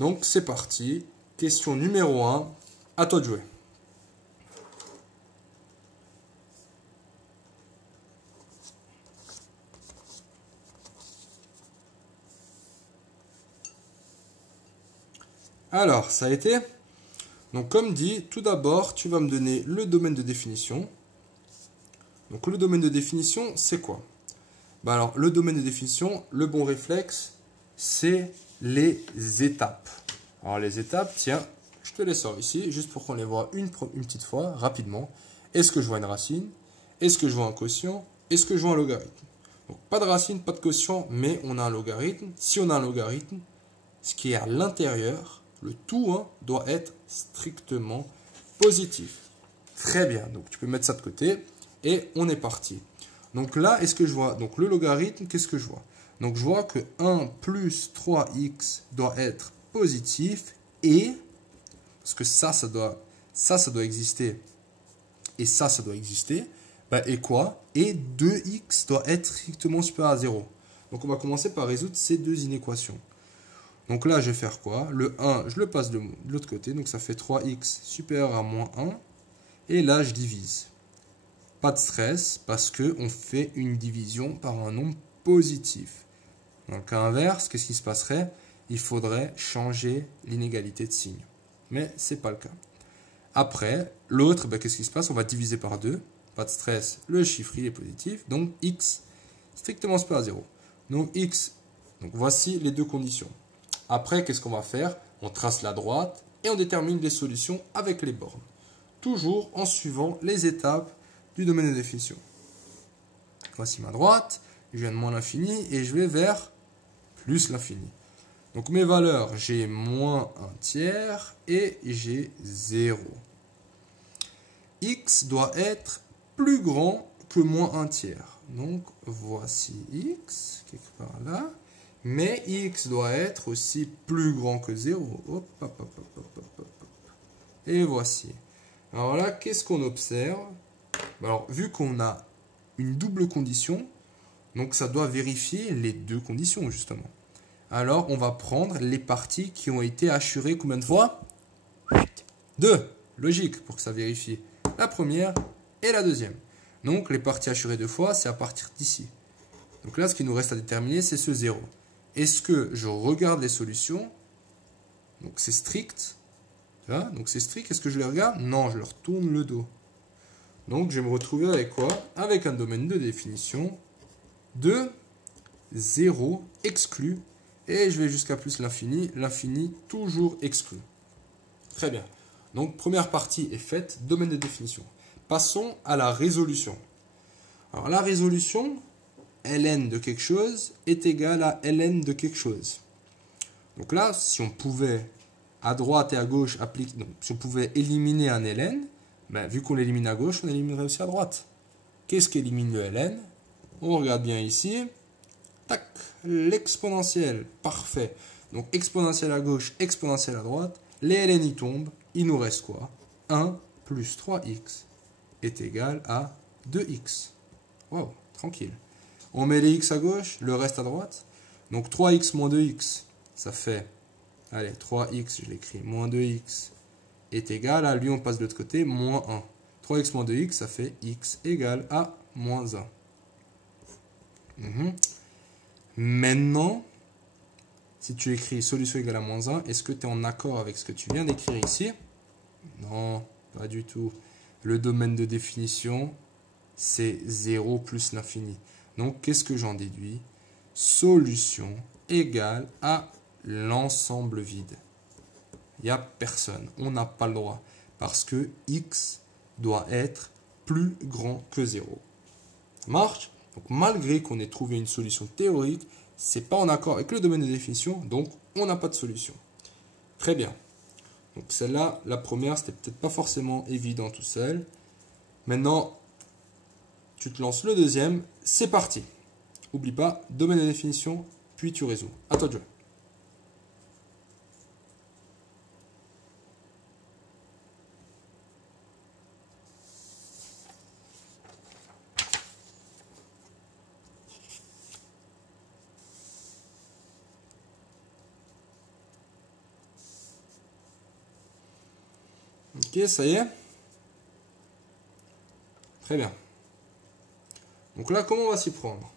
Donc c'est parti. Question numéro 1. À toi de jouer. Alors, ça a été. Donc comme dit, tout d'abord, tu vas me donner le domaine de définition. Donc le domaine de définition, c'est quoi? Bah alors, le domaine de définition, le bon réflexe, c'est les étapes. Alors les étapes, tiens, je te les sors ici, juste pour qu'on les voit une petite fois, rapidement. Est-ce que je vois une racine? Est-ce que je vois un quotient? Est-ce que je vois un logarithme? Donc pas de racine, pas de quotient, mais on a un logarithme. Si on a un logarithme, ce qui est à l'intérieur, le tout hein, doit être strictement positif. Très bien, donc tu peux mettre ça de côté et on est parti. Donc là, est-ce que je vois, donc le logarithme, qu'est-ce que je vois? Donc je vois que 1 plus 3x doit être positif et, parce que ça doit exister et ça doit exister, bah, et quoi? Et 2x doit être strictement supérieur à 0. Donc on va commencer par résoudre ces deux inéquations. Donc là, je vais faire quoi? Le 1, je le passe de l'autre côté, donc ça fait 3x supérieur à moins 1. Et là, je divise. Pas de stress, parce qu'on fait une division par un nombre positif. Dans le cas inverse, qu'est-ce qui se passerait? Il faudrait changer l'inégalité de signe. Mais ce n'est pas le cas. Après, l'autre, ben, qu'est-ce qui se passe? On va diviser par 2. Pas de stress, le chiffre il est positif. Donc x strictement supérieur à 0. Donc x, donc voici les deux conditions. Après, qu'est-ce qu'on va faire? On trace la droite et on détermine les solutions avec les bornes. Toujours en suivant les étapes du domaine de définition. Voici ma droite, je viens de moins l'infini et je vais vers plus l'infini. Donc mes valeurs, j'ai moins 1 tiers et j'ai 0. X doit être plus grand que moins 1 tiers. Donc voici X, quelque part là. Mais X doit être aussi plus grand que 0. Hop, hop, hop, hop, hop, hop, hop. Et voici. Alors là, qu'est-ce qu'on observe? Alors, vu qu'on a une double condition, donc ça doit vérifier les deux conditions, justement. Alors, on va prendre les parties qui ont été assurées combien de fois? 2. Logique, pour que ça vérifie la première et la deuxième. Donc, les parties assurées 2 fois, c'est à partir d'ici. Donc là, ce qui nous reste à déterminer, c'est ce 0. Est-ce que je regarde les solutions? Donc, c'est strict. Donc, c'est strict. Est-ce que je les regarde? Non, je leur tourne le dos. Donc, je vais me retrouver avec quoi? Avec un domaine de définition de 0 exclu. Et je vais jusqu'à plus l'infini. L'infini toujours exclu. Très bien. Donc, première partie est faite. Domaine de définition. Passons à la résolution. Alors, la résolution, ln de quelque chose est égal à ln de quelque chose. Donc là, si on pouvait à droite et à gauche appliquer, donc, si on pouvait éliminer un ln, ben, vu qu'on l'élimine à gauche, on éliminerait aussi à droite. Qu'est-ce qui élimine le ln? On regarde bien ici. Tac, l'exponentielle. Parfait. Donc exponentielle à gauche, exponentielle à droite. Les ln y tombent. Il nous reste quoi? 1 plus 3x est égal à 2x. Wow, tranquille. On met les x à gauche, le reste à droite. Donc 3x moins 2x, ça fait, allez, 3x, je l'écris, moins 2x est égal à, lui on passe de l'autre côté, moins 1. 3x moins 2x, ça fait x égale à moins 1. Maintenant, si tu écris solution égale à moins 1, est-ce que tu es en accord avec ce que tu viens d'écrire ici? Non, pas du tout. Le domaine de définition, c'est 0 plus l'infini. Donc, qu'est-ce que j'en déduis? Solution égale à l'ensemble vide. Il n'y a personne. On n'a pas le droit. Parce que x doit être plus grand que 0. Ça marche? Donc, malgré qu'on ait trouvé une solution théorique, ce n'est pas en accord avec le domaine de définition. Donc, on n'a pas de solution. Très bien. Donc, celle-là, la première, c'était peut-être pas forcément évident tout seul. Maintenant, tu te lances le deuxième. C'est parti. N'oublie pas, domaine de définition, puis tu résous. À toi de jouer. Ok, ça y est. Très bien. Donc là, comment on va s'y prendre?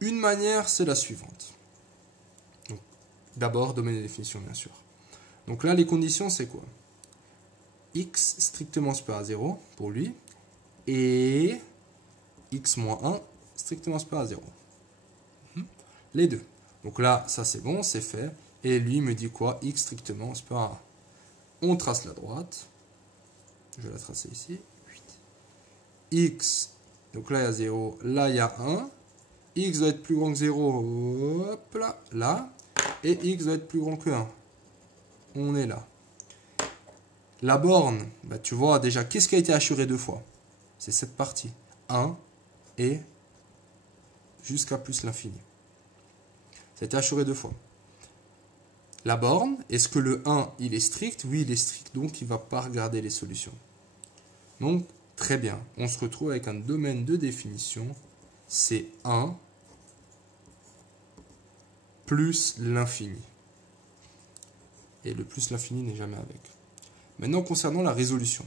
Une manière, c'est la suivante. D'abord, domaine de définition, bien sûr. Donc là, les conditions, c'est quoi? X strictement supérieur à 0 pour lui. Et x moins 1 strictement supérieur à 0. Les deux. Donc là, ça c'est bon, c'est fait. Et lui me dit quoi? X strictement supérieur à 1. On trace la droite. Je vais la tracer ici. X, donc là il y a 0, là il y a 1. X doit être plus grand que 0, hop là, là. Et X doit être plus grand que 1. On est là. La borne, bah, tu vois déjà, qu'est-ce qui a été assuré deux fois? C'est cette partie. 1 et jusqu'à plus l'infini. Ça a été assuré deux fois. La borne, est-ce que le 1, il est strict? Oui, il est strict, donc il ne va pas regarder les solutions. Donc, très bien. On se retrouve avec un domaine de définition. C'est 1 plus l'infini. Et le plus l'infini n'est jamais avec. Maintenant, concernant la résolution.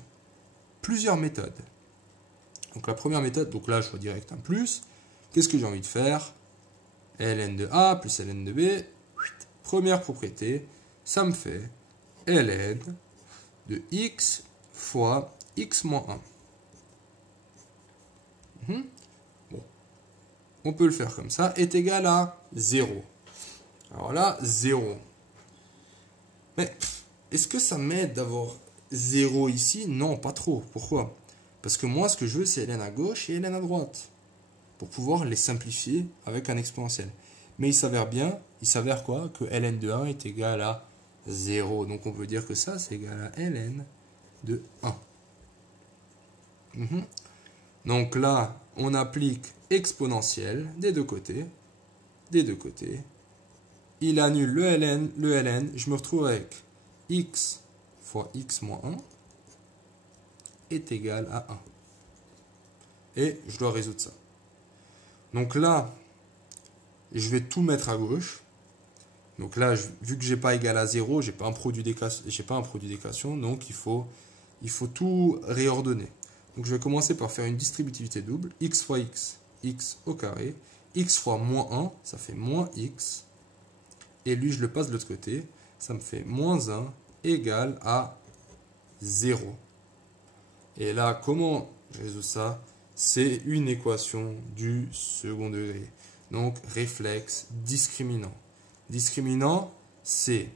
Plusieurs méthodes. Donc la première méthode, donc là je vois direct un plus. Qu'est-ce que j'ai envie de faire? ln de A plus ln de B. Première propriété, ça me fait ln de x fois x moins 1. Bon. On peut le faire comme ça, est égal à 0. Alors là, 0. Mais est-ce que ça m'aide d'avoir 0 ici? Non, pas trop. Pourquoi? Parce que moi, ce que je veux, c'est ln à gauche et ln à droite. Pour pouvoir les simplifier avec un exponentiel. Mais il s'avère quoi? Que ln de 1 est égal à 0. Donc on peut dire que ça, c'est égal à ln de 1. Donc là, on applique exponentiel des deux côtés. Des deux côtés. Il annule le ln. Je me retrouve avec x fois x moins 1 est égal à 1. Et je dois résoudre ça. Donc là, je vais tout mettre à gauche. Donc là, vu que j'ai pas égal à 0, j'ai pas un produit d'équation, donc il faut tout réordonner. Donc je vais commencer par faire une distributivité double. X fois x, x au carré. X fois moins 1, ça fait moins x. Et lui, je le passe de l'autre côté. Ça me fait moins 1 égale à 0. Et là, comment je résous ça? C'est une équation du second degré. Donc, réflexe discriminant. Discriminant, c'est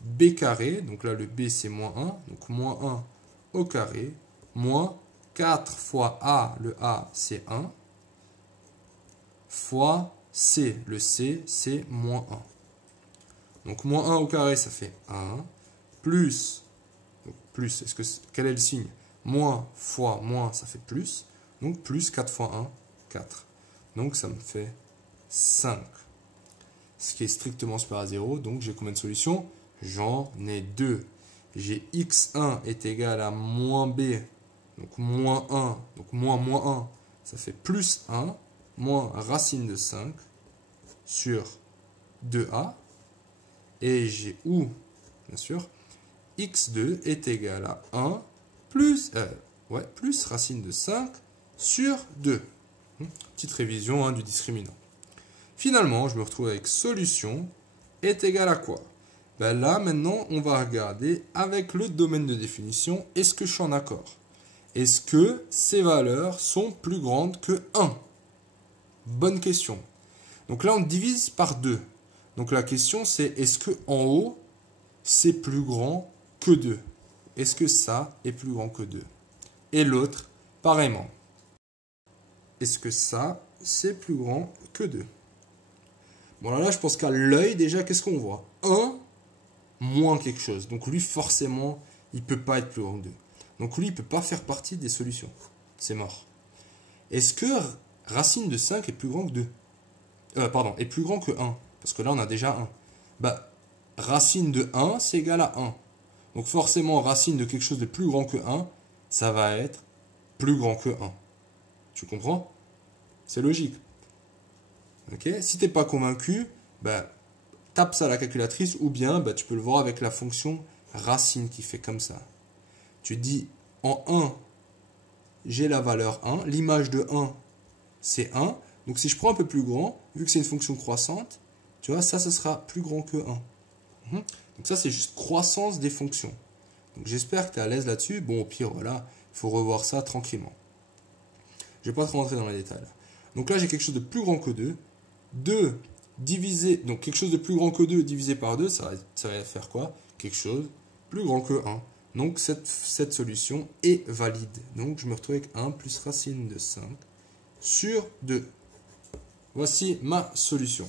b carré. Donc là, le b, c'est moins 1. Donc, moins 1 au carré. Moins 4 fois a. Le a, c'est 1. Fois c. Le c, c'est moins 1. Donc, moins 1 au carré, ça fait 1. Plus, quel est le signe? Moins fois moins, ça fait plus. Donc, plus 4 fois 1, 4. Donc, ça me fait 5. Ce qui est strictement supérieur à 0. Donc, j'ai combien de solutions? J'en ai 2. J'ai x1 est égal à moins b. Donc, moins 1. Donc, moins 1. Ça fait plus 1. Moins racine de 5 sur 2a. Et j'ai où? Bien sûr. x2 est égal à 1 plus racine de 5 sur 2. Petite révision du discriminant. Finalement, je me retrouve avec solution est égal à quoi? Ben là, maintenant, on va regarder avec le domaine de définition, est-ce que je suis en accord? Est-ce que ces valeurs sont plus grandes que 1? Bonne question. Donc là, on divise par 2. Donc la question, c'est est-ce que en haut, c'est plus grand que 2? Est-ce que ça est plus grand que 2? Et l'autre, pareillement. Est-ce que ça, c'est plus grand que 2? Bon, là, je pense qu'à l'œil, déjà, qu'est-ce qu'on voit? 1 moins quelque chose. Donc, lui, forcément, il ne peut pas être plus grand que 2. Donc, lui, il ne peut pas faire partie des solutions. C'est mort. Est-ce que racine de 5 est plus grand que 2? Est plus grand que 1? Parce que là, on a déjà 1. Bah, racine de 1, c'est égal à 1. Donc, forcément, racine de quelque chose de plus grand que 1, ça va être plus grand que 1. Tu comprends? C'est logique. Okay. Si tu n'es pas convaincu, bah, tape ça à la calculatrice ou bien bah, tu peux le voir avec la fonction racine qui fait comme ça. Tu dis en 1, j'ai la valeur 1. L'image de 1, c'est 1. Donc si je prends un peu plus grand, vu que c'est une fonction croissante, tu vois, ça, ce sera plus grand que 1. Donc ça, c'est juste croissance des fonctions. Donc j'espère que tu es à l'aise là-dessus. Bon, au pire, voilà, il faut revoir ça tranquillement. Je ne vais pas trop rentrer dans les détails. Donc là, j'ai quelque chose de plus grand que 2. 2 divisé, donc quelque chose de plus grand que 2 divisé par 2, ça va faire quoi? Quelque chose plus grand que 1. Donc cette solution est valide. Donc je me retrouve avec 1 plus racine de 5 sur 2. Voici ma solution.